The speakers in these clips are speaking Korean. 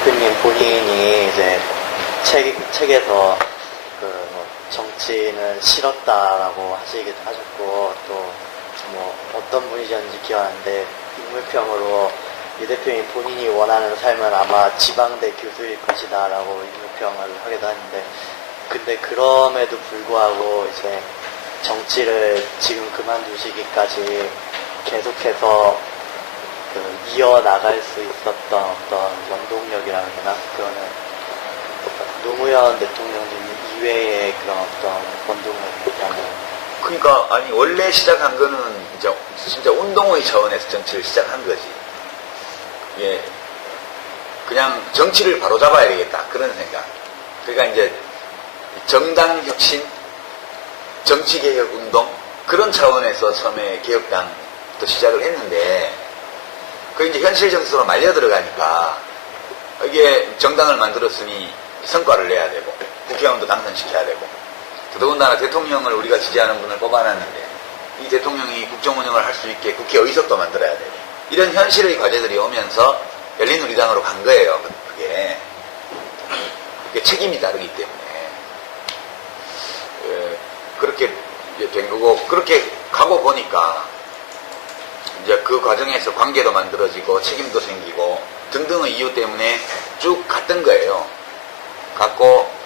대표님 본인이 이제 책에서 뭐 정치는 싫었다라고 하셨고 또 뭐 어떤 분이셨는지 기억하는데 인물평으로 이 대표님 본인이 원하는 삶은 아마 지방대 교수일 것이다라고 인물평을 하기도 하는데 근데 그럼에도 불구하고 이제 정치를 지금 그만두시기까지 계속해서 이어나갈 수 있었던 어떤 원동력이라 해야 되나? 그거는 노무현 대통령님 이외의 그런 어떤 원동력이라는. 그러니까 아니 원래 시작한 거는 이제 진짜 운동의 차원에서 정치를 시작한 거지. 예, 그냥 정치를 바로 잡아야 되겠다 그런 생각. 그러니까 이제 정당혁신, 정치개혁운동 그런 차원에서 처음에 개혁당부터 시작을 했는데 그 이제 현실 정서로 말려 들어가니까 이게 정당을 만들었으니 성과를 내야 되고 국회의원도 당선시켜야 되고 더더군다나 대통령을 우리가 지지하는 분을 뽑아놨는데 이 대통령이 국정운영을 할 수 있게 국회 의석도 만들어야 되고 이런 현실의 과제들이 오면서 열린우리당으로 간 거예요. 그게 책임이 다르기 때문에 그렇게 된 거고 그렇게 가고 보니까 이제 그 과정에서 관계도 만들어지고 책임도 생기고 등등의 이유 때문에 쭉 갔던 거예요. 갔고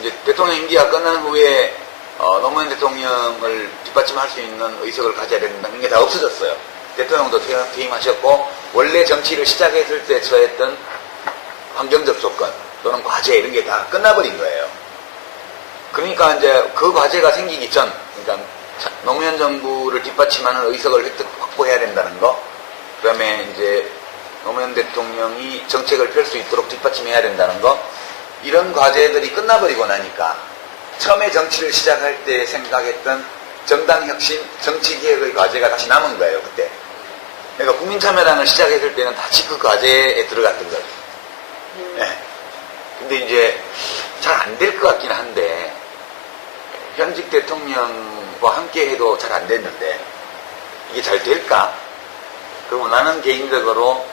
이제 대통령 임기가 끝난 후에 노무현 대통령을 뒷받침할 수 있는 의석을 가져야 된다는 게 다 없어졌어요. 대통령도 퇴임하셨고 원래 정치를 시작했을 때 처했던 환경적 조건 또는 과제 이런 게 다 끝나버린 거예요. 그러니까 이제 그 과제가 생기기 전, 그러니까 노무현 정부를 뒷받침하는 의석을 확보해야 된다는 거, 그 다음에 이제 노무현 대통령이 정책을 펼 수 있도록 뒷받침해야 된다는 거, 이런 과제들이 끝나버리고 나니까 처음에 정치를 시작할 때 생각했던 정당혁신, 정치개혁의 과제가 다시 남은 거예요, 그때. 그러니까 국민참여당을 시작했을 때는 다시 그 과제에 들어갔던 거죠. 네. 근데 이제 잘 안 될 것 같긴 한데 현직 대통령과 함께 해도 잘 안 됐는데 이게 잘 될까? 그리고 나는 개인적으로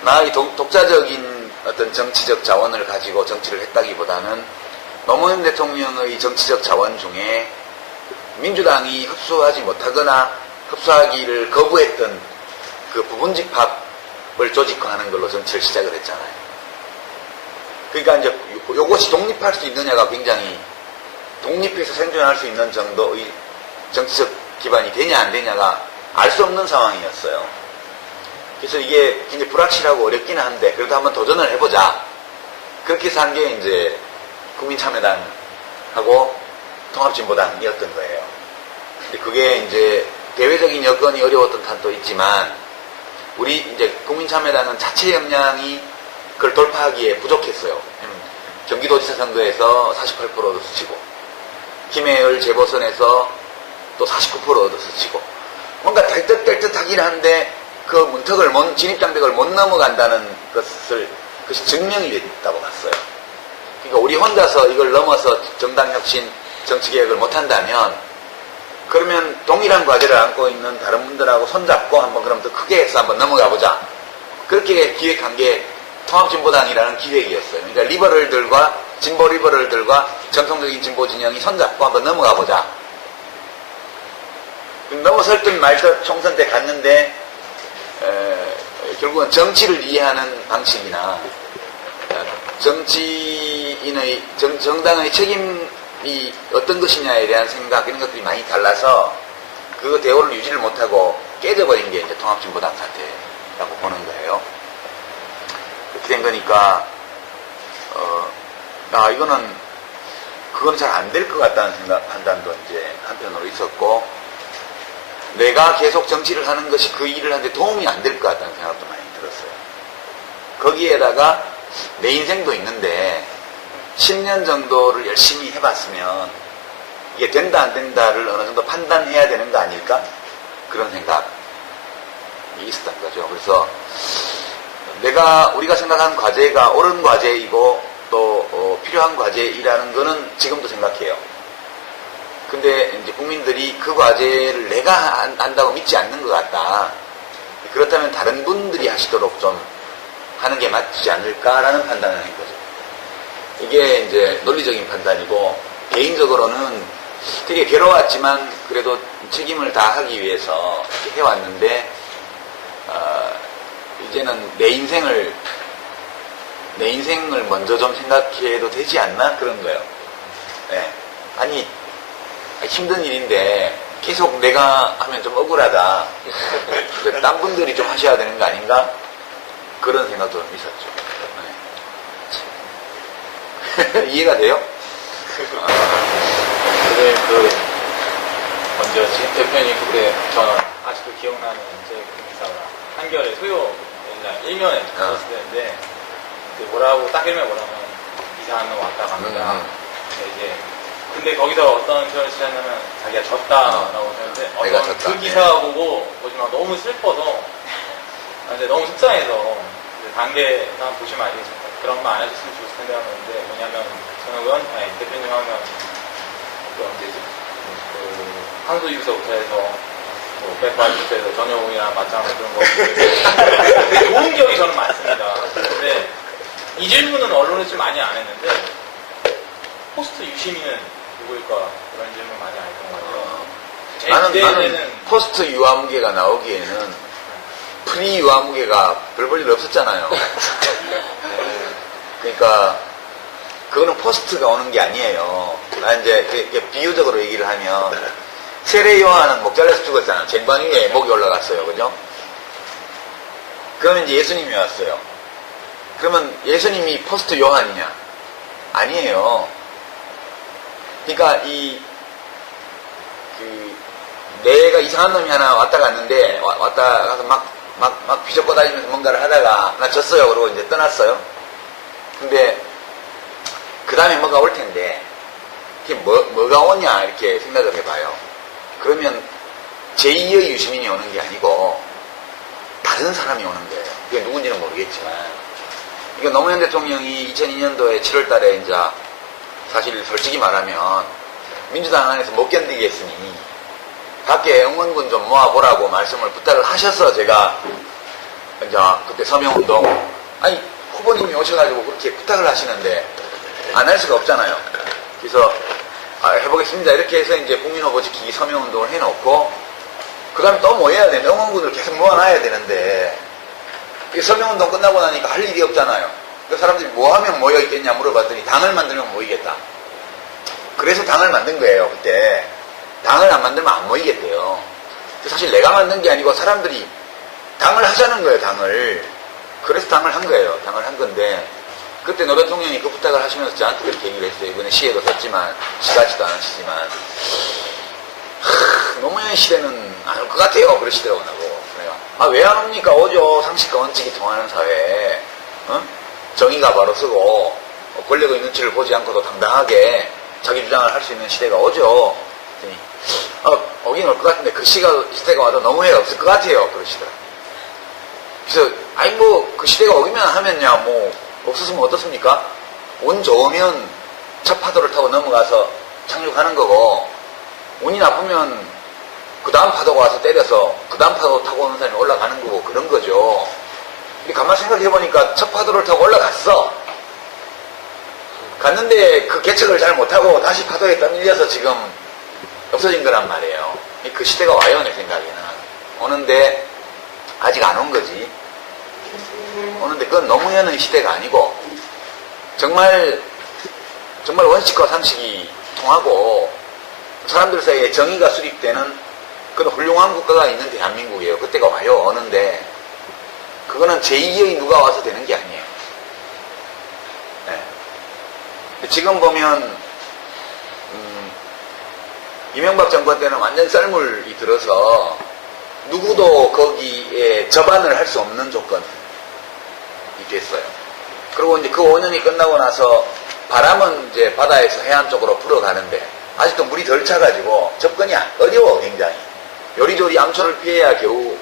나의 독자적인 어떤 정치적 자원을 가지고 정치를 했다기보다는 노무현 대통령의 정치적 자원 중에 민주당이 흡수하지 못하거나 흡수하기를 거부했던 그 부분집합을 조직화하는 걸로 정치를 시작을 했잖아요. 그러니까 이제 요것이 독립할 수 있느냐가 굉장히 독립해서 생존할 수 있는 정도의 정치적 기반이 되냐 안 되냐가 알 수 없는 상황이었어요. 그래서 이게 굉장히 불확실하고 어렵기는 한데 그래도 한번 도전을 해보자. 그렇게 해서 한 게 이제 국민참여당하고 통합진보당이었던 거예요. 근데 그게 이제 대외적인 여건이 어려웠던 탓도 있지만 우리 이제 국민참여당은 자체 역량이 그걸 돌파하기에 부족했어요. 경기도지사 선거에서 48% 얻어서 치고 김해을 재보선에서 또 49% 얻어서 치고 뭔가 될 듯 하긴 한데 그 문턱을 진입장벽을 못 넘어간다는 그것이 증명이 됐다고 봤어요. 그러니까 우리 혼자서 이걸 넘어서 정당혁신, 정치개혁을 못한다면 그러면 동일한 과제를 안고 있는 다른 분들하고 손잡고 한번 그럼 더 크게 해서 한번 넘어가 보자. 그렇게 기획한 게 통합진보당이라는 기획이었어요. 그러니까 리버럴들과 진보 리버럴들과 전통적인 진보 진영이 손잡고 한번 넘어가 보자. 넘어설 듯 말 듯 총선 때 갔는데 결국은 정치를 이해하는 방식이나 정치인의 정당의 책임이 어떤 것이냐에 대한 생각 이런 것들이 많이 달라서 그 대우를 유지를 못하고 깨져버린 게 이제 통합진보당 사태라고 보는 거예요. 그렇게 된 거니까 그건 잘 안 될 것 같다는 판단도 이제 한편으로 있었고 내가 계속 정치를 하는 것이 그 일을 하는데 도움이 안 될 것 같다는 생각도 많이 들었어요. 거기에다가 내 인생도 있는데 10년 정도를 열심히 해봤으면 이게 된다 안 된다를 어느 정도 판단해야 되는 거 아닐까? 그런 생각이 있었던 거죠. 그래서 우리가 생각하는 과제가 옳은 과제이고 또 필요한 과제이라는 거는 지금도 생각해요. 근데 이제 국민들이 그 과제를 내가 안다고 믿지 않는 것 같다. 그렇다면 다른 분들이 하시도록 좀 하는 게 맞지 않을까라는 판단을 한 거죠. 이게 이제 논리적인 판단이고, 개인적으로는 되게 괴로웠지만 그래도 책임을 다하기 위해서 이렇게 해왔는데, 이제는 내 인생을 먼저 좀 생각해도 되지 않나? 그런 거예요. 네. 아니, 힘든 일인데 계속 내가 하면 좀 억울하다. 딴 분들이 좀 하셔야 되는 거 아닌가? 그런 생각도 좀 있었죠. 네. 이해가 돼요? 그래, 먼저 진 대표님 그때 저는 아직도 기억나는 제 기사가 한겨레 수요 일면에 썼을 때인데 뭐라고 딱 일면 뭐라면 이상한 놈 왔다 갑니다. 근데 거기서 어떤 표현을 쓰셨냐면 자기가 졌다라고 하셨는데 내가 졌다. 그 기사 보고 보지만 너무 슬퍼서 근데 너무 속상해서 단계상 보시면 알겠습니다. 그런 말 안 해줬으면 좋을 텐데 하는데 뭐냐면 저는 대표님 하면 또 언제지? 한수 이부서부터 해서 백발부터 해서 전용이랑 맞짱하고 그런 거 되게 좋은 기억이 저는 많습니다. 근데 이 질문은 언론에서 좀 많이 안 했는데 포스트 유시민은 누구일까 그런 질문 많이 안 했던 것 같아요. 나는 포스트 유아무개가 나오기에는 프리 유아무개가 별 볼 일 없었잖아요. 그러니까 그거는 포스트가 오는 게 아니에요. 나 이제 비유적으로 얘기를 하면 세례 요한은 목 잘라서 죽었잖아. 쟁반 위에 목이 올라갔어요. 그죠? 그러면 이제 예수님이 왔어요. 그러면 예수님이 포스트 요한이냐? 아니에요. 그러니까 내가 이상한 놈이 하나 왔다 갔는데, 왔다 가서 막 비좁고 다니면서 뭔가를 하다가, 나 졌어요. 그러고 이제 떠났어요. 근데, 그 다음에 뭐가 올 텐데, 그게 뭐가 오냐, 이렇게 생각을 해봐요. 그러면, 제2의 유시민이 오는 게 아니고, 다른 사람이 오는 거예요. 그게 누군지는 모르겠지만. 이거 노무현 대통령이 2002년도에 7월 달에 이제, 사실 솔직히 말하면, 민주당 안에서 못 견디겠으니, 밖에 응원군 좀 모아보라고 말씀을 부탁을 하셔서 제가, 이제, 그때 서명운동, 아니, 후보님이 오셔가지고 그렇게 부탁을 하시는데, 안 할 수가 없잖아요. 그래서, 해보겠습니다. 이렇게 해서 이제 국민후보 지키기 서명운동을 해놓고, 그 다음에 또 뭐 해야 되나? 응원군을 계속 모아놔야 되는데, 서명운동 끝나고 나니까 할 일이 없잖아요. 그 사람들이 뭐 하면 모여있겠냐 물어봤더니 당을 만들면 모이겠다. 그래서 당을 만든 거예요, 그때. 당을 안 만들면 안 모이겠대요. 사실 내가 만든 게 아니고 사람들이 당을 하자는 거예요, 당을. 그래서 당을 한 거예요. 당을 한 건데, 그때 노 대통령이 그 부탁을 하시면서 저한테 그렇게 얘기를 했어요. 이번에 시에도 썼지만, 시 같지도 않으시지만. 노무현 시대는 안 올 것 같아요. 그러시더라고요. 내가. 왜 안 옵니까? 오죠. 상식과 원칙이 통하는 사회에. 정의가 바로 서고, 권력의 눈치를 보지 않고도 당당하게 자기 주장을 할 수 있는 시대가 오죠. 그랬더니, 오긴 올 것 같은데 그 시대가 와도 노무현이 없을 것 같아요. 그러시더라고요. 그래서, 그 시대가 오기만 하면야, 없었으면 어떻습니까? 운 좋으면 첫 파도를 타고 넘어가서 착륙하는 거고, 운이 나쁘면 그 다음 파도가 와서 때려서 그 다음 파도 타고 오는 사람이 올라가는 거고 그런 거죠. 근데 가만히 생각해보니까 첫 파도를 타고 올라갔어. 갔는데 그 개척을 잘 못하고 다시 파도에 떠밀려서 지금 없어진 거란 말이에요. 그 시대가 와요, 내 생각에는. 오는데 아직 안 온 거지. 오는데 그건 노무현의 시대가 아니고 정말 원칙과 상식이 통하고 사람들 사이에 정의가 수립되는 그런 훌륭한 국가가 있는 대한민국이에요. 그때가 와요. 오는데 그거는 제2의 누가 와서 되는 게 아니에요. 네. 지금 보면 이명박 정권 때는 완전 썰물이 들어서 누구도 거기에 접안을 할 수 없는 조건이 됐어요. 그리고 이제 그 5년이 끝나고 나서 바람은 이제 바다에서 해안 쪽으로 불어가는데 아직도 물이 덜 차가지고 접근이 어려워, 굉장히. 요리조리 암초를 피해야 겨우.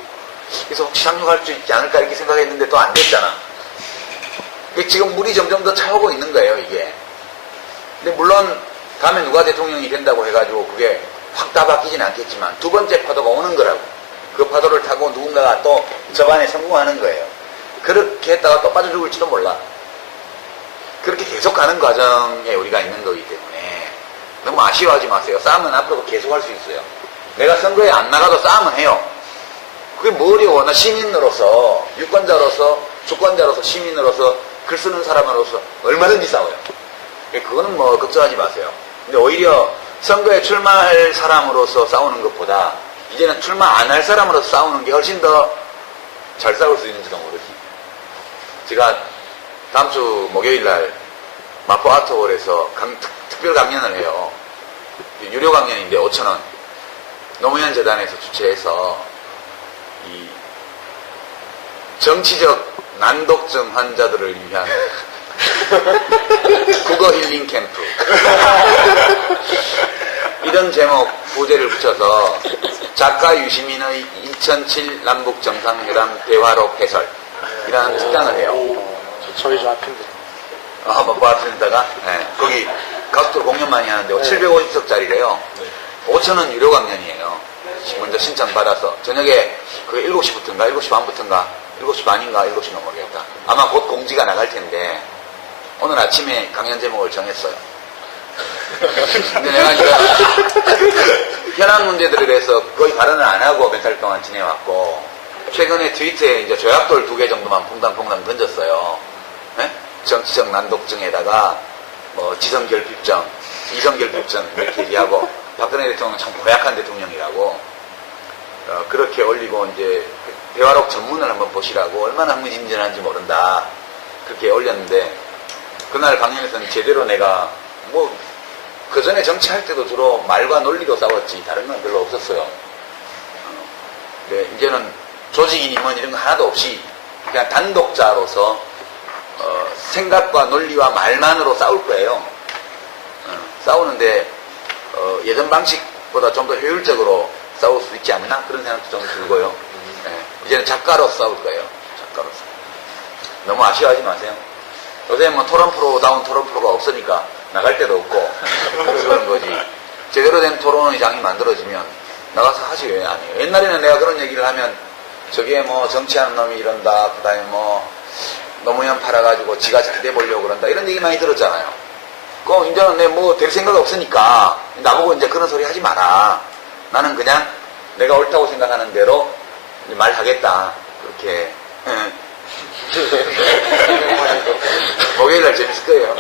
그래서 혹시 상륙할 수 있지 않을까 이렇게 생각했는데 또 안 됐잖아. 지금 물이 점점 더 차오고 있는 거예요, 이게. 근데 물론 다음에 누가 대통령이 된다고 해가지고 그게 확 다 바뀌진 않겠지만 두 번째 파도가 오는 거라고. 그 파도를 타고 누군가가 또 접안에 성공하는 거예요. 그렇게 했다가 또 빠져 죽을지도 몰라. 그렇게 계속 가는 과정에 우리가 있는 거기 때문에 너무 아쉬워하지 마세요. 싸움은 앞으로도 계속 할 수 있어요. 내가 선거에 안 나가도 싸움은 해요. 그게 뭐 어려워. 나 시민으로서, 유권자로서, 주권자로서, 시민으로서, 글 쓰는 사람으로서 얼마든지 싸워요. 그거는 뭐 걱정하지 마세요. 근데 오히려 선거에 출마할 사람으로서 싸우는 것보다 이제는 출마 안 할 사람으로서 싸우는 게 훨씬 더 잘 싸울 수 있는지도 모르지. 제가 다음 주 목요일 날 마포 아트홀에서 특별 강연을 해요. 유료 강연인데 5,000원. 노무현 재단에서 주최해서 이 정치적 난독증 환자들을 위한 국어 힐링 캠프. 이런 제목 부제를 붙여서 작가 유시민의 2007 남북정상회담 대화록 해설 이라는 특강을 해요. 저희 좀 앞인데. 마포 아트센터가 네, 거기 가수들 공연 많이 하는데 750석짜리래요. 5,000원 유료 강연이에요. 먼저 신청받아서 저녁에 그게 7시부터인가 7시 반부터인가 7시 반인가 7시인가 모르겠다. 아마 곧 공지가 나갈 텐데 오늘 아침에 강연 제목을 정했어요. 근데 내가 이제 현안 문제들에 대해서 거의 발언을 안 하고 몇 달 동안 지내왔고 최근에 트위터에 이제 조약돌 2개 정도만 퐁당퐁당 던졌어요. 네? 정치적 난독증에다가 뭐 지성결핍증, 이성결핍증 이렇게 얘기하고 박근혜 대통령은 참 고약한 대통령이라고 그렇게 올리고 이제 대화록 전문을 한번 보시라고 얼마나 흥미진진한지 모른다 그렇게 올렸는데 그날 강연에서는 제대로 내가 뭐 그 전에 정치할 때도 주로 말과 논리로 싸웠지 다른 건 별로 없었어요. 근데 이제는 조직이니 뭐 이런 거 하나도 없이 그냥 단독자로서 생각과 논리와 말만으로 싸울 거예요. 싸우는데 예전 방식보다 좀 더 효율적으로 싸울 수 있지 않나 그런 생각도 좀 들고요. 이제는 작가로서 싸울 거예요. 작가로서. 너무 아쉬워하지 마세요. 요새 뭐 토론 프로다운 토론 프로가 없으니까 나갈 데도 없고 그래서 그런 거지. 제대로 된 토론의장이 만들어지면 나가서 하지 왜 안 해요. 옛날에는 내가 그런 얘기를 하면 저게 뭐 정치하는 놈이 이런다. 그 다음에 뭐 노무현 팔아가지고 지가 잘 돼보려고 그런다. 이런 얘기 많이 들었잖아요. 그럼 이제는 내 뭐 될 생각 없으니까 나보고 이제 그런 소리 하지 마라. 나는 그냥 내가 옳다고 생각하는 대로 말하겠다. 그렇게. 목요일날 재밌을 거예요.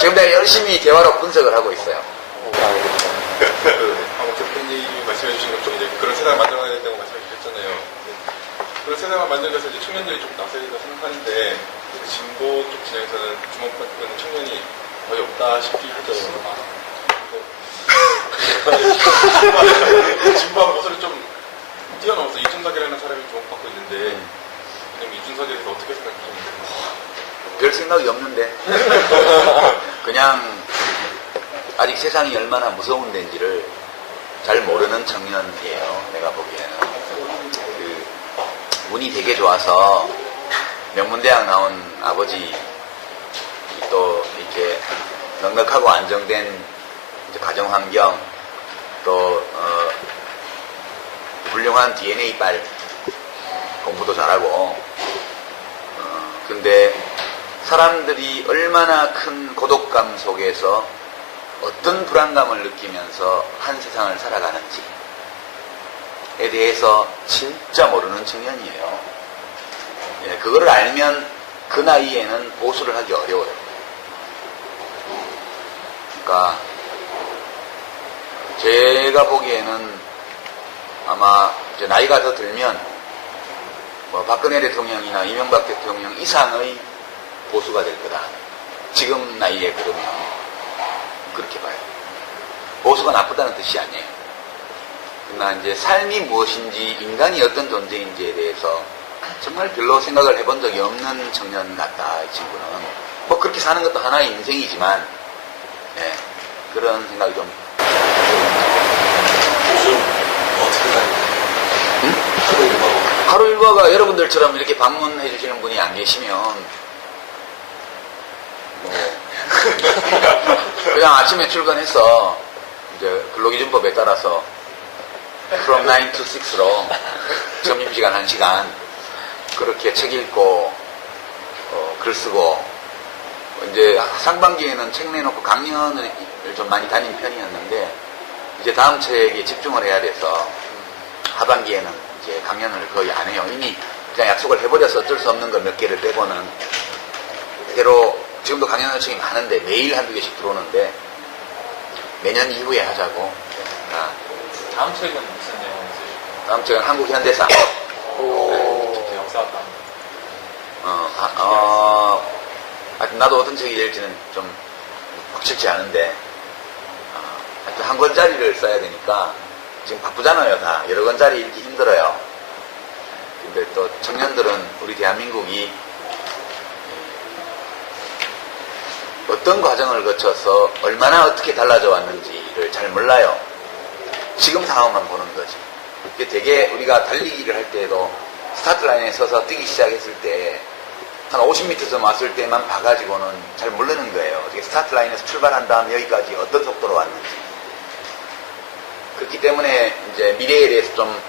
지금 내가 열심히 대화로 분석을 하고 있어요. 방금 대표님이 말씀해 주신 것처럼 이제 그런 세상을 만들어야 된다고 말씀해 주셨잖아요. 그런 세상을 만들기 위해서 이제 청년들이 좀 나서야 된다고 생각하는데 진보 쪽 진영에서는 주목받는 청년이 거의 없다시피 하죠. 진보한 모습을 좀 뛰어넘어서 이준석이라는 사람이 주목받고 있는데 이준석에 대해서 어떻게 생각하시는지? 별 생각이 없는데 그냥 아직 세상이 얼마나 무서운 데인지를 잘 모르는 청년이에요. 내가 보기에는 운이 되게 좋아서 명문대학 나온 아버지 또 이렇게 넉넉하고 안정된 가정환경 또 훌륭한 DNA빨 공부도 잘하고 근데 사람들이 얼마나 큰 고독감 속에서 어떤 불안감을 느끼면서 한 세상을 살아가는지에 대해서 진짜 모르는 청년이에요. 예, 그거를 알면 그 나이에는 보수를 하기 어려워요. 그러니까 제가 보기에는 아마 이제 나이가 더 들면 뭐 박근혜 대통령이나 이명박 대통령 이상의 보수가 될 거다. 지금 나이에 그러면 그렇게 봐요. 보수가 나쁘다는 뜻이 아니에요. 그러나 이제 삶이 무엇인지 인간이 어떤 존재인지에 대해서 정말 별로 생각을 해본 적이 없는 청년 같다. 이 친구는 뭐 그렇게 사는 것도 하나의 인생이지만 예, 그런 생각이 좀 요즘 어떻게 다니나요? 하루 일과고. 하루 일과가 여러분들처럼 이렇게 방문해 주시는 분이 안 계시면 뭐 그냥 아침에 출근해서 이제 근로기준법에 따라서 from 9 to 6로 점심시간 1시간 그렇게 책 읽고 글 쓰고 이제 상반기에는 책 내놓고 강연을 좀 많이 다닌 편이었는데 이제 다음 책에 집중을 해야 돼서 하반기에는 이제 강연을 거의 안 해요. 이미 그냥 약속을 해버려서 어쩔 수 없는 걸 몇 개를 빼고는 새로 지금도 강연 요청이 많은데 매일 한두 개씩 들어오는데 내년 이후에 하자고. 다음 책은 무슨 내용 있으실까요? 다음 책은 한국 현대사. 역사학과. 하여튼 나도 어떤 책이 될지는 좀 확실치 않은데 하여튼 한 권짜리를 써야 되니까 지금 바쁘잖아요. 다 여러 권짜리 읽기 힘들어요. 근데 또 청년들은 우리 대한민국이 어떤 과정을 거쳐서 얼마나 어떻게 달라져 왔는지를 잘 몰라요. 지금 상황만 보는 거지. 이게 되게 우리가 달리기를 할 때에도 스타트 라인에 서서 뛰기 시작했을 때 한 50m쯤 왔을 때만 봐가지고는 잘 모르는 거예요. 어떻게 스타트 라인에서 출발한 다음 여기까지 어떤 속도로 왔는지. 그렇기 때문에 이제 미래에 대해서 좀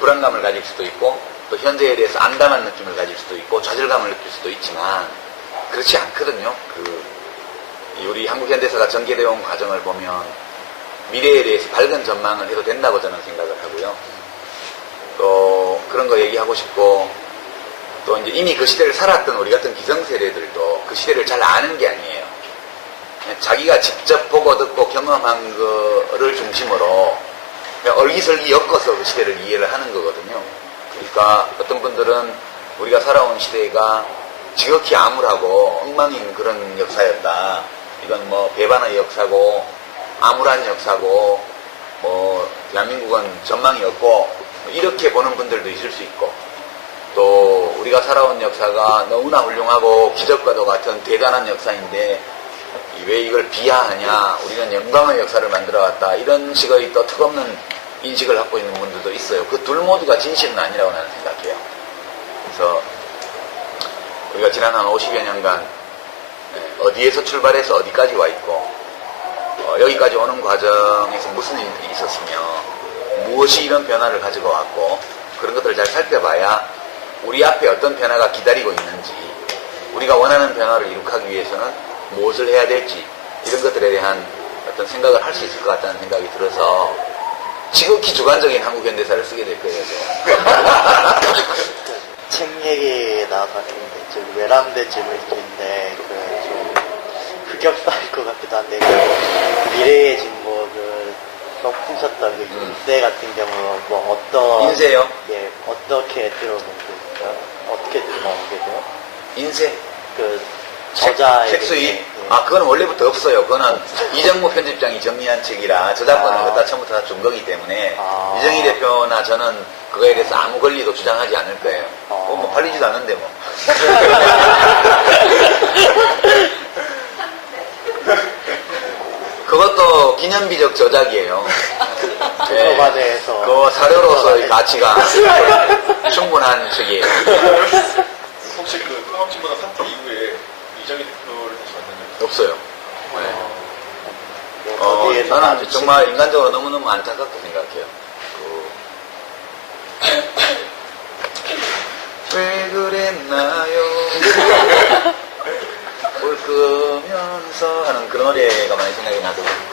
불안감을 가질 수도 있고 또 현재에 대해서 안담한 느낌을 가질 수도 있고 좌절감을 느낄 수도 있지만 그렇지 않거든요. 우리 한국 현대사가 전개되어 온 과정을 보면 미래에 대해서 밝은 전망을 해도 된다고 저는 생각을 하고요. 또 그런 거 얘기하고 싶고 또 이제 이미 그 시대를 살았던 우리 같은 기성세대들도 그 시대를 잘 아는 게 아니에요. 자기가 직접 보고 듣고 경험한 거를 중심으로 그냥 얼기설기 엮어서 그 시대를 이해를 하는 거거든요. 그러니까 어떤 분들은 우리가 살아온 시대가 지극히 암울하고 엉망인 그런 역사였다. 이건 뭐 배반의 역사고 암울한 역사고 뭐 대한민국은 전망이 없고 이렇게 보는 분들도 있을 수 있고 또 우리가 살아온 역사가 너무나 훌륭하고 기적과도 같은 대단한 역사인데 왜 이걸 비하하냐, 우리는 영광의 역사를 만들어왔다, 이런 식의 또 턱없는 인식을 갖고 있는 분들도 있어요. 그 둘 모두가 진실은 아니라고 나는 생각해요. 그래서 우리가 지난 한 50여 년간 어디에서 출발해서 어디까지 와 있고 여기까지 오는 과정에서 무슨 일들이 있었으며 무엇이 이런 변화를 가지고 왔고 그런 것들을 잘 살펴봐야 우리 앞에 어떤 변화가 기다리고 있는지 우리가 원하는 변화를 이룩하기 위해서는 무엇을 해야 될지 이런 것들에 대한 어떤 생각을 할 수 있을 것 같다는 생각이 들어서 지극히 주관적인 한국 현대사를 쓰게 될 거예요. 책 얘기 나와봤는데 좀 외람된 질문인데 좀 흑역사일 것 같기도 한데 미래의 진보를 섞으셨던 그 인쇄 같은 경우 뭐 어떤 인쇄요? 예 어떻게 들어본 거죠? 어떻게 들어보게 돼요? 인쇄? 그 저자의 책 수입? 그건 원래부터 없어요. 그거는 이정무 편집장이 정리한 책이라 저작권을 갖다 처음부터 다 준 거기 때문에 이정희 대표나 저는 그거에 대해서 아무 권리도 주장하지 않을 거예요. 뭐 팔리지도 않는데 뭐. 그것도 기념비적 저작이에요. 도서관에서 그 사료로서의 가치가 충분한 책이에요. 혹시 그 통합진보당 사태 이후에 이정희 대표를 다시 만난 적 없어요. 어디에서 저는 마주친 정말 인간적으로 너무너무 안타깝게 생각해요. 왜 그랬나요? 볼 끄면서 하는 그런 노래가 많이 생각이 나더라고요.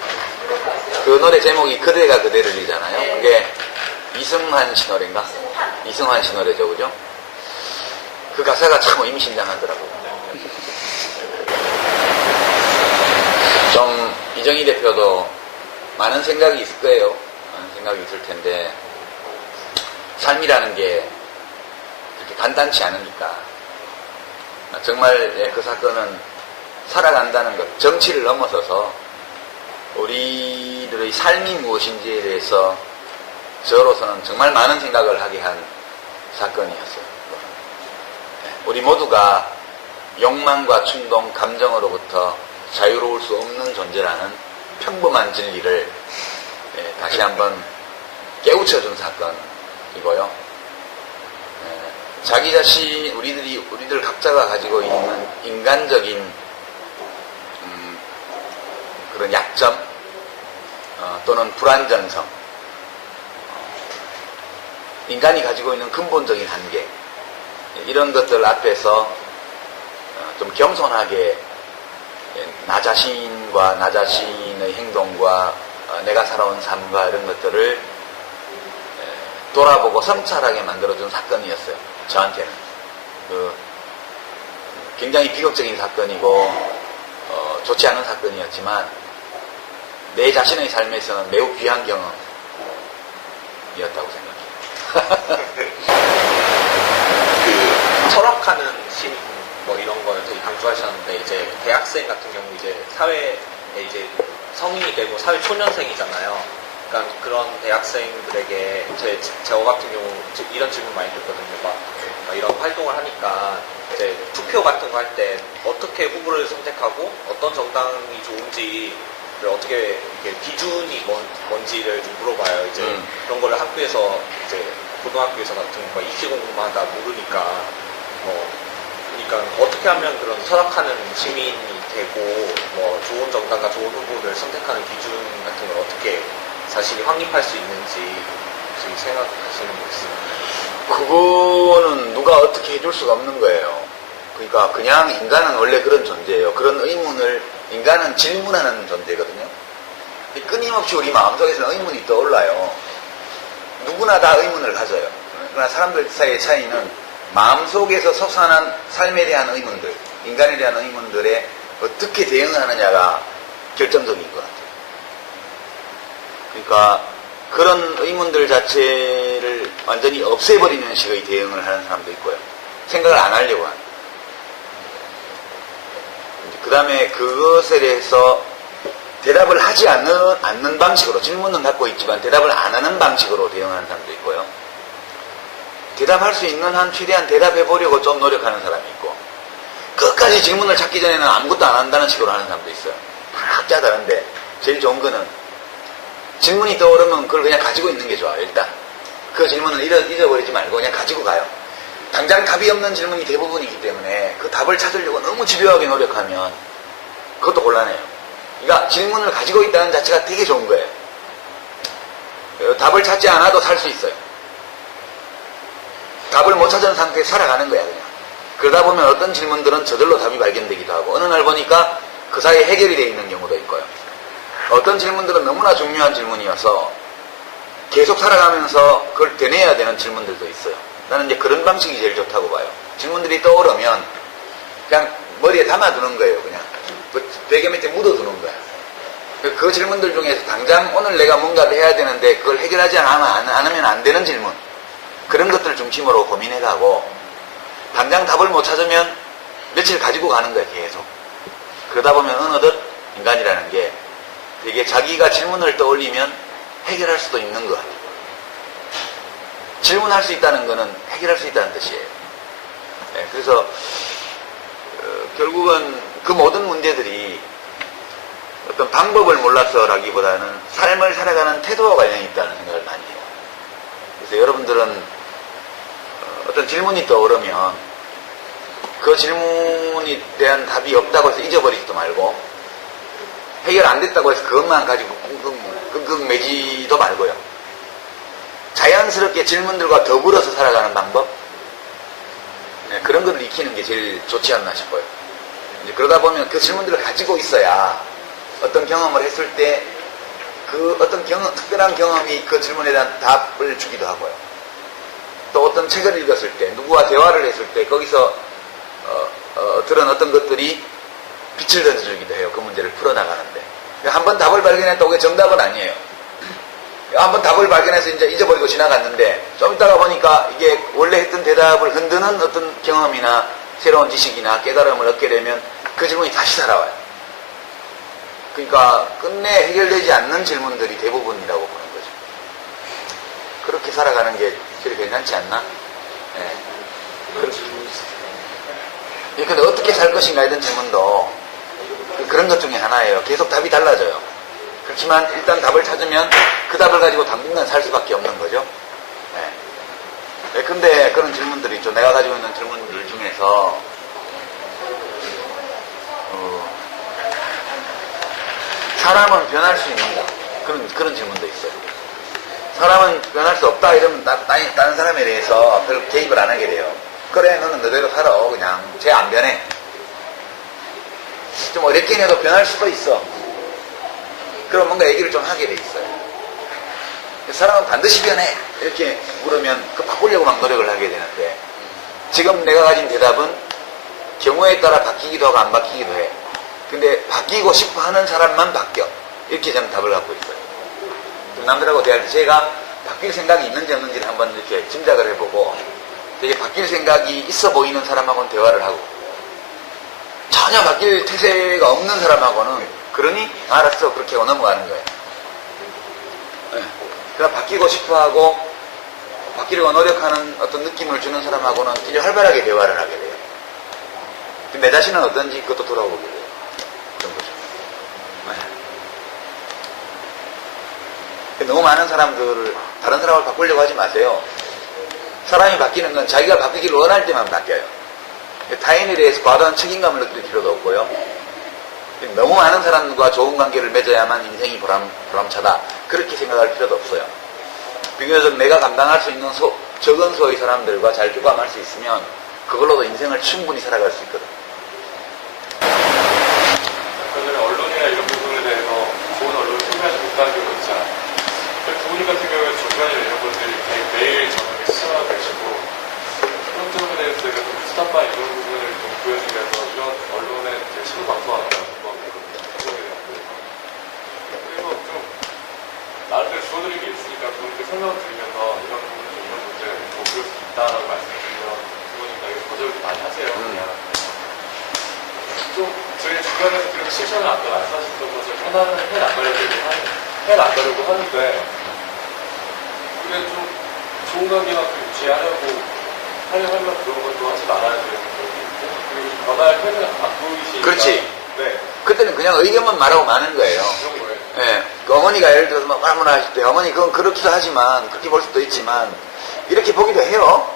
그 노래 제목이 그대가 그대를이잖아요. 그게 이승환 씨 노래인가? 이승환 씨 노래죠, 그죠? 그 가사가 참 의미심장하더라고요. 좀 이정희 대표도 많은 생각이 있을 거예요. 많은 생각이 있을 텐데 삶이라는 게 그렇게 간단치 않으니까 정말 그 사건은 살아간다는 것, 정치를 넘어서서 우리들의 삶이 무엇인지에 대해서 저로서는 정말 많은 생각을 하게 한 사건이었어요. 우리 모두가 욕망과 충동, 감정으로부터 자유로울 수 없는 존재라는 평범한 진리를 다시 한번 깨우쳐준 사건이고요. 자기 자신, 우리들 각자가 가지고 있는 인간적인 그런 약점 또는 불완전성, 인간이 가지고 있는 근본적인 한계, 이런 것들 앞에서 좀 겸손하게 나 자신과 나 자신의 행동과 내가 살아온 삶과 이런 것들을 돌아보고 성찰하게 만들어준 사건이었어요. 저한테는. 굉장히 비극적인 사건이고 좋지 않은 사건이었지만 내 자신의 삶에서는 매우 귀한 경험이었다고 생각해요. 그 철학하는 시민 뭐 이런 걸 되게 강조하셨는데 이제 대학생 같은 경우 이제 사회에 이제 성인이 되고 사회 초년생이잖아요. 그러니까 그런 대학생들에게 저 같은 경우 이런 질문 많이 듣거든요. 막 이런 활동을 하니까 이제 투표 같은 거 할 때 어떻게 후보를 선택하고 어떤 정당이 좋은지를 어떻게 이렇게 기준이 뭔지를 좀 물어봐요. 이제 그런 거를 학교에서 이제 고등학교에서 같은 거 입시 공부만 하다 모르니까 그러니까 어떻게 하면 그런 철학하는 시민이 되고 뭐 좋은 정당과 좋은 후보를 선택하는 기준 같은 걸 어떻게 자신이 확립할 수 있는지 혹시 생각하시는 거 있어요? 그거는 누가 어떻게 해줄 수가 없는 거예요. 그러니까 그냥 인간은 원래 그런 존재예요. 그런 의문을 인간은 질문하는 존재거든요. 끊임없이 우리 마음속에서는 의문이 떠올라요. 누구나 다 의문을 가져요. 그러나 사람들 사이의 차이는 마음속에서 솟아난 삶에 대한 의문들, 인간에 대한 의문들에 어떻게 대응을 하느냐가 결정적인 것 같아요. 그러니까 그런 의문들 자체를 완전히 없애버리는 식의 대응을 하는 사람도 있고요. 생각을 안 하려고 하는. 그 다음에 그것에 대해서 대답을 하지 않는 방식으로, 질문은 갖고 있지만 대답을 안 하는 방식으로 대응하는 사람도 있고요. 대답할 수 있는 한 최대한 대답해보려고 좀 노력하는 사람이 있고, 끝까지 질문을 찾기 전에는 아무것도 안 한다는 식으로 하는 사람도 있어요. 각자 다른데 제일 좋은 거는 질문이 떠오르면 그걸 그냥 가지고 있는 게 좋아요. 일단 그 질문을 잊어버리지 말고 그냥 가지고 가요. 당장 답이 없는 질문이 대부분이기 때문에 그 답을 찾으려고 너무 집요하게 노력하면 그것도 곤란해요. 그러니까 질문을 가지고 있다는 자체가 되게 좋은 거예요. 답을 찾지 않아도 살 수 있어요. 답을 못 찾은 상태에서 살아가는 거야 그냥. 그러다 보면 어떤 질문들은 저절로 답이 발견되기도 하고, 어느 날 보니까 그 사이에 해결이 되어 있는 경우도 있고요. 어떤 질문들은 너무나 중요한 질문이어서 계속 살아가면서 그걸 되뇌어야 되는 질문들도 있어요. 나는 이제 그런 방식이 제일 좋다고 봐요. 질문들이 떠오르면 그냥 머리에 담아두는 거예요. 그냥 베개 밑에 묻어두는 거예요. 그 질문들 중에서 당장 오늘 내가 뭔가를 해야 되는데 그걸 해결하지 않으면 안 되는 질문, 그런 것들을 중심으로 고민해가고, 당장 답을 못 찾으면 며칠 가지고 가는 거예요. 계속. 그러다 보면 어느덧 인간이라는 게 되게 자기가 질문을 떠올리면 해결할 수도 있는 것 같아요. 질문할 수 있다는 거는 해결할 수 있다는 뜻이에요. 네, 그래서 결국은 그 모든 문제들이 어떤 방법을 몰라서라기보다는 삶을 살아가는 태도와 관련이 있다는 생각을 많이 해요. 그래서 여러분들은 어떤 질문이 떠오르면 그 질문에 대한 답이 없다고 해서 잊어버리지도 말고, 해결 안 됐다고 해서 그것만 가지고 끙끙 매지도 말고요. 자연스럽게 질문들과 더불어서 살아가는 방법, 네, 그런 걸 익히는 게 제일 좋지 않나 싶어요. 이제 그러다 보면 그 질문들을 가지고 있어야 어떤 경험을 했을 때 그 어떤 특별한 경험이 그 질문에 대한 답을 주기도 하고요. 또 어떤 책을 읽었을 때, 누구와 대화를 했을 때 거기서 들은 어떤 것들이 빛을 던져주기도 해요. 그 문제를 풀어나가는데. 한번 답을 발견했다고 그게 정답은 아니에요. 한번 답을 발견해서 이제 잊어버리고 지나갔는데, 좀 있다가 보니까 이게 원래 했던 대답을 흔드는 어떤 경험이나 새로운 지식이나 깨달음을 얻게 되면 그 질문이 다시 살아와요. 그러니까 끝내 해결되지 않는 질문들이 대부분이라고 보는 거죠. 그렇게 살아가는 게 제일 괜찮지 않나? 네. 근데 어떻게 살 것인가 이런 질문도 그런 것 중에 하나예요. 계속 답이 달라져요. 그렇지만 일단 답을 찾으면 그 답을 가지고 당분간 살 수밖에 없는 거죠. 네. 근데 그런 질문들이 있죠. 내가 가지고 있는 질문들 중에서 사람은 변할 수 있는가? 그런 질문도 있어요. 사람은 변할 수 없다 이러면 다른 사람에 대해서 별 개입을 안 하게 돼요. 그래, 너는 너대로 살아. 그냥. 쟤 안 변해. 좀 어렵긴 해도 변할 수도 있어. 그럼 뭔가 얘기를 좀 하게 돼 있어요. 사람은 반드시 변해. 이렇게 물으면 그 바꾸려고 막 노력을 하게 되는데, 지금 내가 가진 대답은 경우에 따라 바뀌기도 하고 안 바뀌기도 해. 근데 바뀌고 싶어 하는 사람만 바뀌어. 이렇게 저는 답을 갖고 있어요. 남들하고 대할 때 제가 바뀔 생각이 있는지 없는지를 한번 이렇게 짐작을 해보고, 되게 바뀔 생각이 있어 보이는 사람하고는 대화를 하고, 전혀 바뀔 태세가 없는 사람하고는 그러니 알았어 그렇게 하고 넘어가는 거예요. 네. 그러나 바뀌고 싶어하고 바뀌려고 노력하는 어떤 느낌을 주는 사람하고는 굉장히 활발하게 대화를 하게 돼요. 내 자신은 어떤지 그것도 돌아보게 돼요. 그런 거죠. 네. 너무 많은 사람들을 다른 사람을 바꾸려고 하지 마세요. 사람이 바뀌는 건 자기가 바뀌기를 원할 때만 바뀌어요. 타인에 대해서 과도한 책임감을 느낄 필요도 없고요. 너무 많은 사람과 좋은 관계를 맺어야만 인생이 보람차다. 그렇게 생각할 필요도 없어요. 비교적 내가 감당할 수 있는 적은 수의 사람들과 잘 교감할 수 있으면 그걸로도 인생을 충분히 살아갈 수 있거든. 그전에 언론이나 이런 부분에 대해서 좋은 언론을 소개하지 못하는 경우가 있잖아요. 두 분이 같은 경우에 중간이나 이런 것들이 매일 저녁에 시청하고 계시고 그런 점에 대해서 제가 좀 수단반 이런 부분을 좀 보여주면서 이런 언론에 신호 방송하는 거 그래서 좀 나름대로 주어드린 게 있으니까 그분께 설명을 드리면서 이런 부분은 좀 이런 문제가 있고 그럴 수 있다라고 말씀을 드리면 부모님과 거절을 좀 많이 하세요. 그냥 좀 저희 주변에서 그렇게 실천을 아까 말씀하셨던 것을 해나가려고 하는데 그게 좀 좋은 관계가 유지하려고 하면 그런 것도 하지 말아야 되는 그런 게 있고 그리고 변화의 편을 안 보이시니까 그렇지. 네. 그때는 그냥 의견만 말하고 마는 거예요. 그런 거예요. 예. 그 어머니가 예를 들어서 막 말문을 하실 때 어머니 그건 그렇기도 하지만 그렇게 볼 수도 있지만 이렇게 보기도 해요.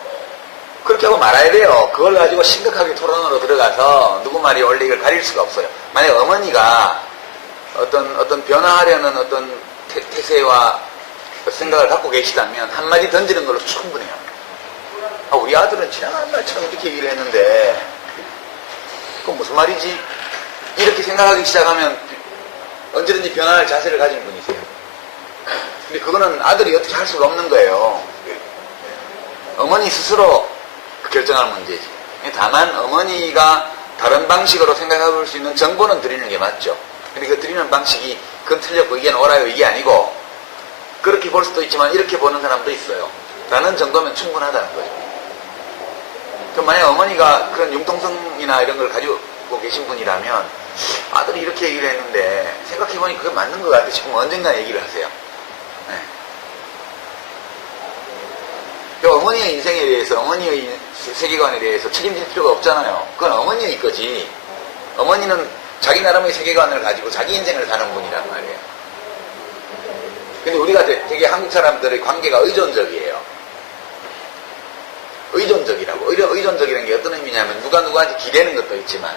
그렇게 하고 말아야 돼요. 그걸 가지고 심각하게 토론으로 들어가서 누구 말이 옳리 이걸 가릴 수가 없어요. 만약 어머니가 어떤 변화하려는 어떤 태세와 생각을 갖고 계시다면 한마디 던지는 걸로 충분해요. 아, 우리 아들은 지나간 날처럼 이렇게 얘기를 했는데 그건 무슨 말이지? 이렇게 생각하기 시작하면 언제든지 변화할 자세를 가진 분이세요. 근데 그거는 아들이 어떻게 할 수가 없는 거예요. 어머니 스스로 결정할 문제지. 다만 어머니가 다른 방식으로 생각해 볼 수 있는 정보는 드리는 게 맞죠. 근데 그 드리는 방식이 그건 틀렸고 이게 옳아요 이게 아니고 그렇게 볼 수도 있지만 이렇게 보는 사람도 있어요. 라는 정도면 충분하다는 거죠. 그럼 만약 어머니가 그런 융통성이나 이런 걸 가지고 계신 분이라면 아들이 이렇게 얘기를 했는데 생각해보니 그게 맞는 것 같아 싶으면 언젠가 얘기를 하세요. 네. 어머니의 인생에 대해서 어머니의 세계관에 대해서 책임질 필요가 없잖아요. 그건 어머니의 거지. 어머니는 자기 나름의 세계관을 가지고 자기 인생을 사는 분이란 말이에요. 근데 우리가 되게 한국 사람들의 관계가 의존적이에요. 의존적이라고. 의존적이라는 게 어떤 의미냐면 누가 누구한테 기대는 것도 있지만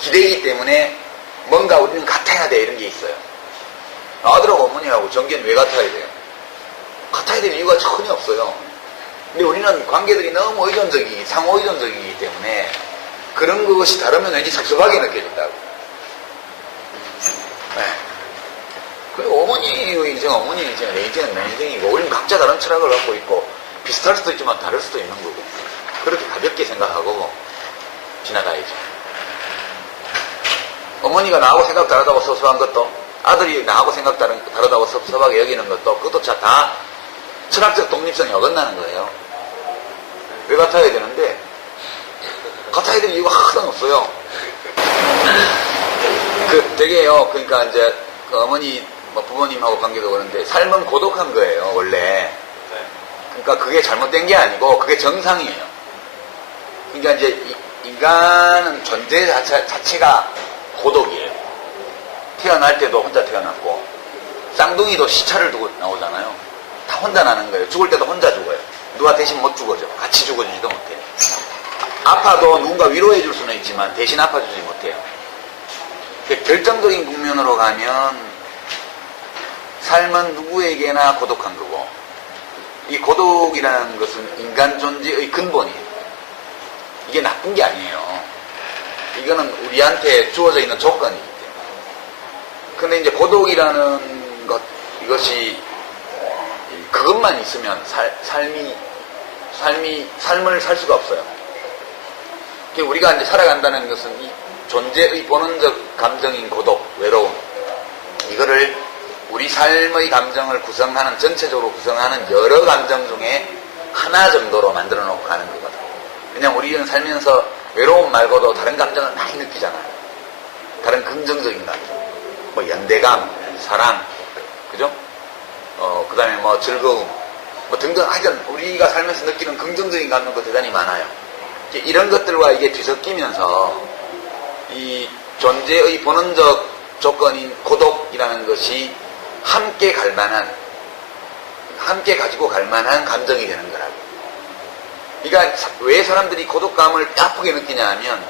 기대이기 때문에 뭔가 우리는 같아야 돼 이런 게 있어요. 아들하고 어머니하고 전기는 왜 같아야 돼요? 같아야 되는 이유가 전혀 없어요. 근데 우리는 관계들이 너무 상호 의존적이기 때문에 그런 것이 다르면 왠지 섭섭하게 느껴진다고. 네. 그리고 어머니의 인생은 어머니의 인생, 내 인생은 내 인생이고 우리는 각자 다른 철학을 갖고 있고 비슷할 수도 있지만 다를 수도 있는 거고 그렇게 가볍게 생각하고 지나가야죠. 어머니가 나하고 생각 다르다고 섭섭한 것도 아들이 나하고 생각 다르다고 섭섭하게 여기는 것도 그것도 다 철학적 독립성이 어긋나는 거예요. 왜 같아야 되는데 같아야 되는 이유가 하나도 없어요. 되게요. 그러니까 이제 그 어머니 부모님하고 관계도 그런데 삶은 고독한 거예요 원래. 그러니까 그게 잘못된 게 아니고 그게 정상이에요. 그러니까 이제 인간은 존재 자체가 고독이에요. 태어날 때도 혼자 태어났고 쌍둥이도 시차를 두고 나오잖아요. 다 혼자 나는 거예요. 죽을 때도 혼자 죽어요. 누가 대신 못 죽어줘. 같이 죽어주지도 못해요. 아파도 누군가 위로해 줄 수는 있지만 대신 아파주지 못해요. 결정적인 국면으로 가면 삶은 누구에게나 고독한 거고 이 고독이라는 것은 인간 존재의 근본이에요. 이게 나쁜 게 아니에요. 이거는 우리한테 주어져 있는 조건이기 때문에. 근데 이제 고독이라는 것, 이것이 그것만 있으면 삶을 살 수가 없어요. 우리가 이제 살아간다는 것은 이 존재의 본원적 감정인 고독, 외로움, 이거를 우리 삶의 감정을 구성하는, 전체적으로 구성하는 여러 감정 중에 하나 정도로 만들어 놓고 가는 거거든. 왜냐면 우리는 살면서 외로움 말고도 다른 감정을 많이 느끼잖아요. 다른 긍정적인 감정. 뭐 연대감, 사랑, 그죠? 그 다음에 뭐 즐거움, 뭐 등등 하여튼 우리가 살면서 느끼는 긍정적인 감정도 대단히 많아요. 이런 것들과 이게 뒤섞이면서 이 존재의 본원적 조건인 고독이라는 것이 함께 가지고 갈 만한 감정이 되는 거라고. 그러니까 왜 사람들이 고독감을 아프게 느끼냐 하면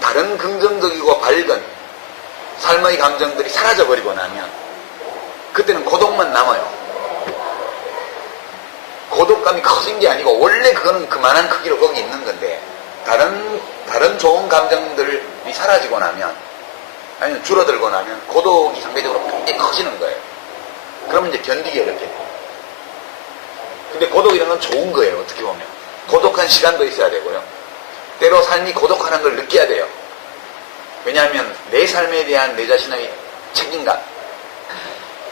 다른 긍정적이고 밝은 삶의 감정들이 사라져버리고 나면 그때는 고독만 남아요. 고독감이 커진 게 아니고 원래 그거는 그만한 크기로 거기 있는 건데 다른 좋은 감정들이 사라지고 나면 아니면 줄어들고 나면 고독이 상대적으로 굉장히 커지는 거예요. 그러면 이제 견디기 어렵게 돼요. 근데 고독이라는 건 좋은 거예요. 어떻게 보면 고독한 시간도 있어야 되고요. 때로 삶이 고독하는 걸 느껴야 돼요. 왜냐하면 내 삶에 대한 내 자신의 책임감,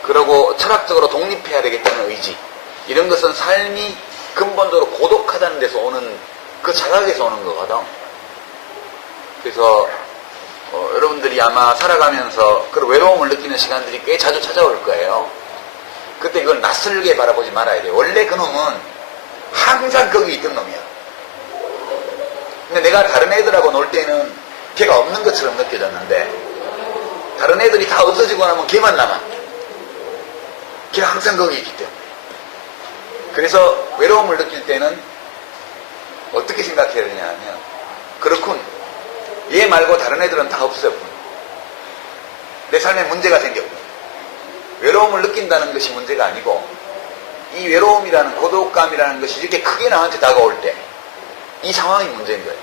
그리고 철학적으로 독립해야 되겠다는 의지, 이런 것은 삶이 근본적으로 고독하다는 데서 오는 그 자각에서 오는 거거든. 그래서 여러분들이 아마 살아가면서 그런 외로움을 느끼는 시간들이 꽤 자주 찾아올 거예요. 그때 이걸 낯설게 바라보지 말아야 돼요. 원래 그 놈은 항상 거기 있던 놈이야. 근데 내가 다른 애들하고 놀 때는 걔가 없는 것처럼 느껴졌는데 다른 애들이 다 없어지고 나면 걔만 남아. 걔가 항상 거기 있기 때문에. 그래서 외로움을 느낄 때는 어떻게 생각해야 되냐 하면 그렇군. 얘 말고 다른 애들은 다 없었군. 내 삶에 문제가 생겼군. 외로움을 느낀다는 것이 문제가 아니고 이 외로움이라는 고독감이라는 것이 이렇게 크게 나한테 다가올 때 이 상황이 문제인 거예요.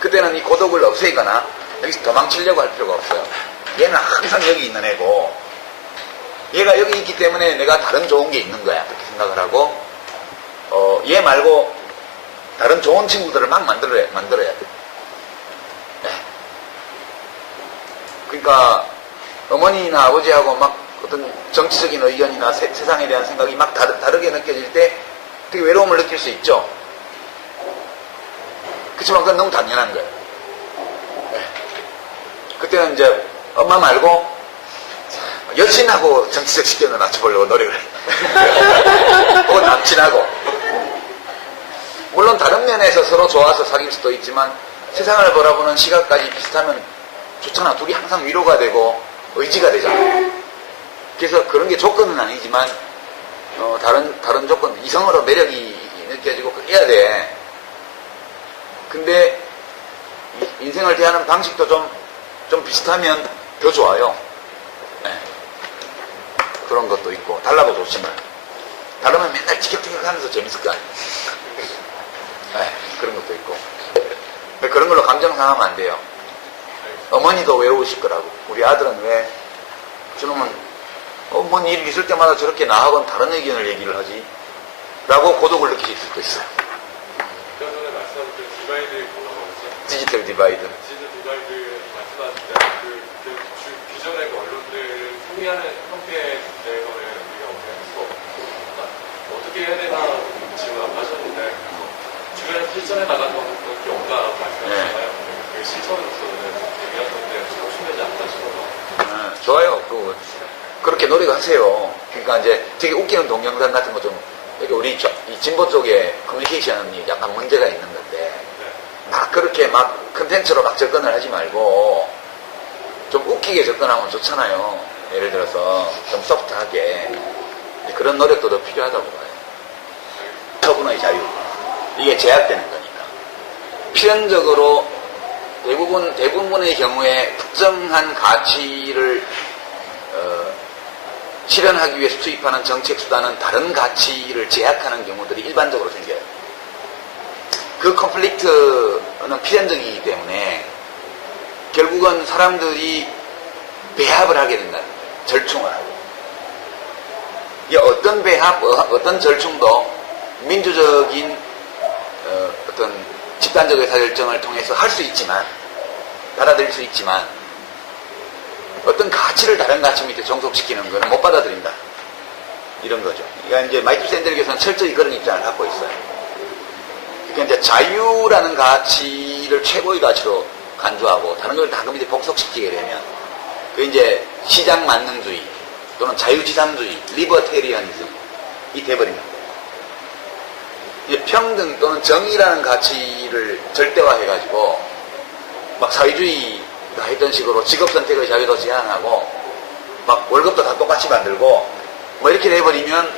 그때는 이 고독을 없애거나 여기서 도망치려고 할 필요가 없어요. 얘는 항상 여기 있는 애고 얘가 여기 있기 때문에 내가 다른 좋은 게 있는 거야. 그렇게 생각을 하고 얘 말고 다른 좋은 친구들을 막 만들어야 돼. 네. 그러니까 어머니나 아버지하고 막 어떤 정치적인 의견이나 세상에 대한 생각이 막 다르게 느껴질 때 되게 외로움을 느낄 수 있죠. 그렇지만 그건 너무 당연한 거예요. 네. 그때는 이제 엄마 말고 여친하고 정치적 식견을 맞춰보려고 노력을 해요. 혹은 남친하고. 물론 다른 면에서 서로 좋아서 사귈 수도 있지만 세상을 바라보는 시각까지 비슷하면 좋잖아. 둘이 항상 위로가 되고 의지가 되잖아. 그래서 그런 게 조건은 아니지만 다른 조건, 이성으로 매력이 느껴지고 그래야 돼. 근데 인생을 대하는 방식도 좀 비슷하면 더 좋아요. 네. 그런 것도 있고 달라도 좋지만 다르면 맨날 티격태격하면서 재밌을 거 아니에요. 네. 그런 것도 있고 그런 걸로 감정 상하면 안 돼요. 어머니도 외로우실 거라고. 우리 아들은 왜 저놈은 뭔 일이 있을 때마다 저렇게 나하고는 다른 의견을 얘기를 하지? 라고 고독을 느끼실 수도 있어요. 아까 전에 말씀하신 그 디바이드 뭐라고 하셨죠? 디지털 디바이드. 디지털 디바이드 말씀하실 때 기존의 그 언론들 소비하는 형태에 대해서는 우리가 어떻게 할 수가 없으니까 어떻게 해야 되나 질문 안 하셨는데 주변에 실전에 나가는 게 없다라고 말씀하셨잖아요. 그 실천으로서는 얘기하셨는데 혹시되지 않다 싶어서. 좋아요. 그렇게 노력하세요. 그러니까 이제 되게 웃기는 동영상 같은 거 좀, 이렇게 우리 이 진보 쪽에 커뮤니케이션이 약간 문제가 있는 건데, 막 그렇게 막 컨텐츠로 막 접근을 하지 말고, 좀 웃기게 접근하면 좋잖아요. 예를 들어서 좀 소프트하게. 그런 노력도 더 필요하다고 봐요. 처분의 자유. 이게 제약되는 거니까. 필연적으로 대부분의 경우에 특정한 가치를 실현하기 위해서 투입하는 정책 수단은 다른 가치를 제약하는 경우들이 일반적으로 생겨요. 그 컨플릭트는 필연적이기 때문에 결국은 사람들이 배합을 하게 된다. 절충을 하고. 이게 어떤 배합, 어떤 절충도 민주적인 어떤 집단적 의사결정을 통해서 할 수 있지만, 받아들일 수 있지만, 어떤 가치를 다른 가치 밑에 종속시키는 것은 못 받아들인다. 이런 거죠. 그러니까 이제 마이클 샌델교수는 철저히 그런 입장을 갖고 있어요. 그러니까 이제 자유라는 가치를 최고의 가치로 간주하고 다른 걸 다 그 밑에 복속시키게 되면 그 이제 시장 만능주의 또는 자유지상주의, 리버테리아니즘이 돼버립니다. 이제 평등 또는 정의라는 가치를 절대화해가지고 막 사회주의가 했던 식으로 직업선택의 자유도 제한하고 막 월급도 다 똑같이 만들고 뭐 이렇게 돼버리면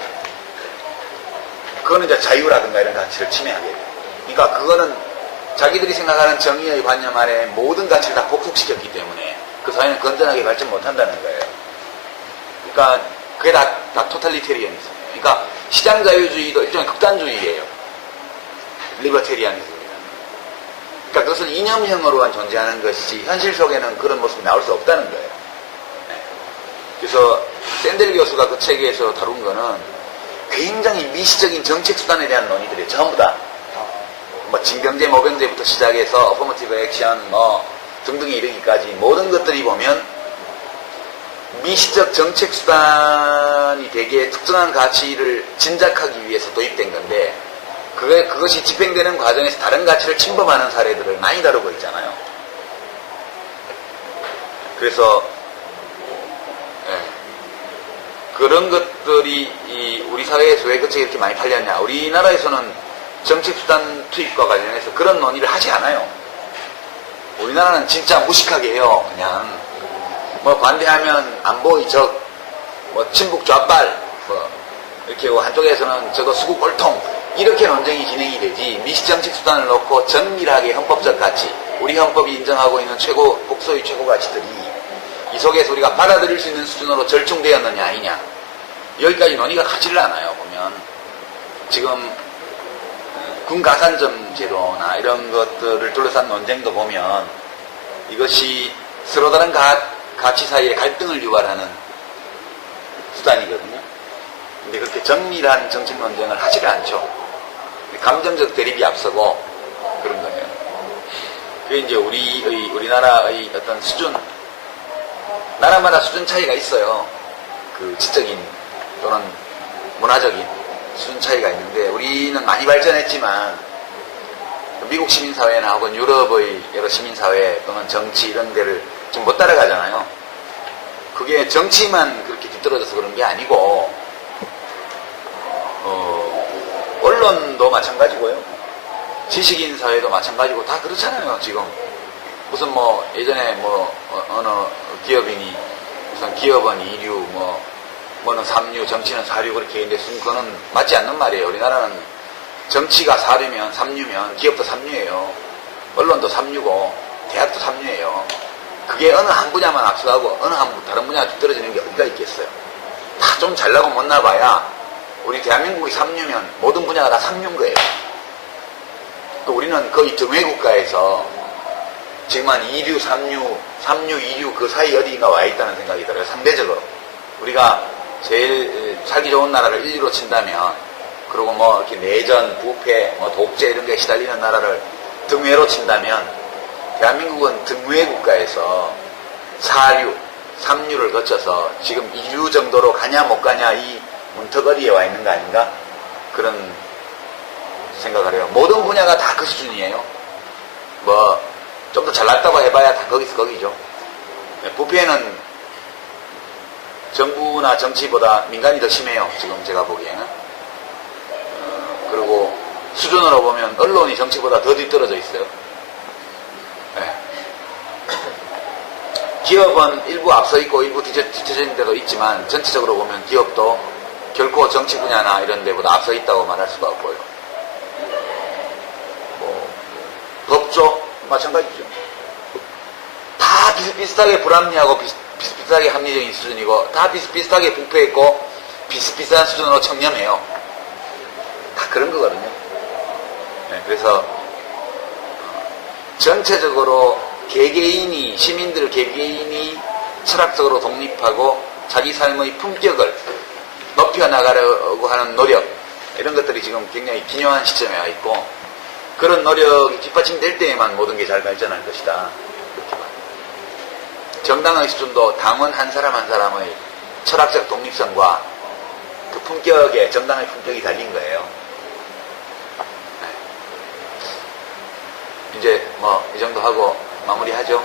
그거는 이제 자유라든가 이런 가치를 침해하게 돼요. 그러니까 그거는 자기들이 생각하는 정의의 관념 아래 모든 가치를 다 복속시켰기 때문에 그 사회는 건전하게 발전 못한다는 거예요. 그러니까 그게 다 토탈리테리언이죠. 그러니까 시장자유주의도 일종의 극단주의예요. 리버테리아니즘이라는. 그러니까 그것은 이념형으로만 존재하는 것이지 현실 속에는 그런 모습이 나올 수 없다는 거예요. 네. 그래서 샌델 교수가 그 책에서 다룬 거는 굉장히 미시적인 정책 수단에 대한 논의들이 전부 다 뭐 징병제, 모병제부터 시작해서 어퍼머티브 액션 뭐 등등에 이르기까지 모든 것들이 보면 미시적 정책 수단이 되게 특정한 가치를 진작하기 위해서 도입된 건데 그것이 집행되는 과정에서 다른 가치를 침범하는 사례들을 많이 다루고 있잖아요. 그래서 그런 것들이 우리 사회에서 왜 그 책이 이렇게 많이 팔렸냐. 우리나라에서는 정책수단 투입과 관련해서 그런 논의를 하지 않아요. 우리나라는 진짜 무식하게 해요. 그냥 뭐 반대하면 안보 이적, 뭐 친북 좌빨, 뭐 이렇게 한쪽에서는 저거 수구 꼴통 이렇게 논쟁이 진행이 되지. 미시정책 수단을 놓고 정밀하게 헌법적 가치, 우리 헌법이 인정하고 있는 최고 복소의 최고 가치들이 이 속에서 우리가 받아들일 수 있는 수준으로 절충되었느냐 아니냐, 여기까지 논의가 가지를 않아요. 보면 지금 군가산점 제도나 이런 것들을 둘러싼 논쟁도 보면 이것이 서로 다른 가치 사이의 갈등을 유발하는 수단이거든요. 근데 그렇게 정밀한 정책 논쟁을 하지를 않죠. 감정적 대립이 앞서고 그런 거예요. 그게 이제 우리나라의 어떤 수준, 나라마다 수준 차이가 있어요. 그 지적인 또는 문화적인 수준 차이가 있는데 우리는 많이 발전했지만 미국 시민사회나 혹은 유럽의 여러 시민사회 또는 정치 이런 데를 지금 못 따라가잖아요. 그게 정치만 그렇게 뒤떨어져서 그런 게 아니고 언론도 마찬가지고요. 지식인 사회도 마찬가지고 다 그렇잖아요. 지금 무슨 뭐 예전에 뭐 어느 기업인이 무슨 기업은 2류 뭐는 3류, 정치는 4류 그렇게 했는데 그거는 맞지 않는 말이에요. 우리나라는 정치가 4류면 3류면 기업도 3류예요. 언론도 3류고 대학도 3류예요. 그게 어느 한 분야만 앞서가고 어느 다른 분야가 뒤떨어지는 게 어디가 있겠어요. 다 좀 잘나고 못나 봐야 우리 대한민국이 3류면 모든 분야가 다 3류인 거예요. 또 우리는 거의 등회국가에서 지금 한 2류, 3류, 2류 그 사이 어디인가 와 있다는 생각이 들어요. 상대적으로. 우리가 제일 살기 좋은 나라를 1류로 친다면, 그리고 뭐 이렇게 내전, 부패, 뭐 독재 이런 게 시달리는 나라를 등외로 친다면, 대한민국은 등외 국가에서 4류, 3류를 거쳐서 지금 2류 정도로 가냐 못 가냐 이 문턱어디에 와 있는 거 아닌가? 그런 생각을 해요. 모든 분야가 다 그 수준이에요. 뭐 좀 더 잘났다고 해봐야 다 거기서 거기죠. 부패는 정부나 정치보다 민간이 더 심해요. 지금 제가 보기에는. 그리고 수준으로 보면 언론이 정치보다 더 뒤떨어져 있어요. 네. 기업은 일부 앞서 있고 일부 뒤처져 있는 데도 있지만 전체적으로 보면 기업도 결코 정치 분야나 이런 데보다 앞서 있다고 말할 수가 없고요. 뭐 법조 마찬가지죠. 다 비슷비슷하게 불합리하고 비슷비슷하게 합리적인 수준이고 다 비슷비슷하게 부패했고 비슷비슷한 수준으로 청렴해요. 다 그런 거거든요. 네, 그래서 전체적으로 개개인이, 시민들 개개인이 철학적으로 독립하고 자기 삶의 품격을 높여나가려고 하는 노력, 이런 것들이 지금 굉장히 기묘한 시점에 와 있고, 그런 노력이 뒷받침될 때에만 모든 게 잘 발전할 것이다. 그렇게 봐요. 정당의 수준도 당원 한 사람 한 사람의 철학적 독립성과 그 품격에, 정당의 품격이 달린 거예요. 네. 이제 뭐 이 정도 하고 마무리하죠.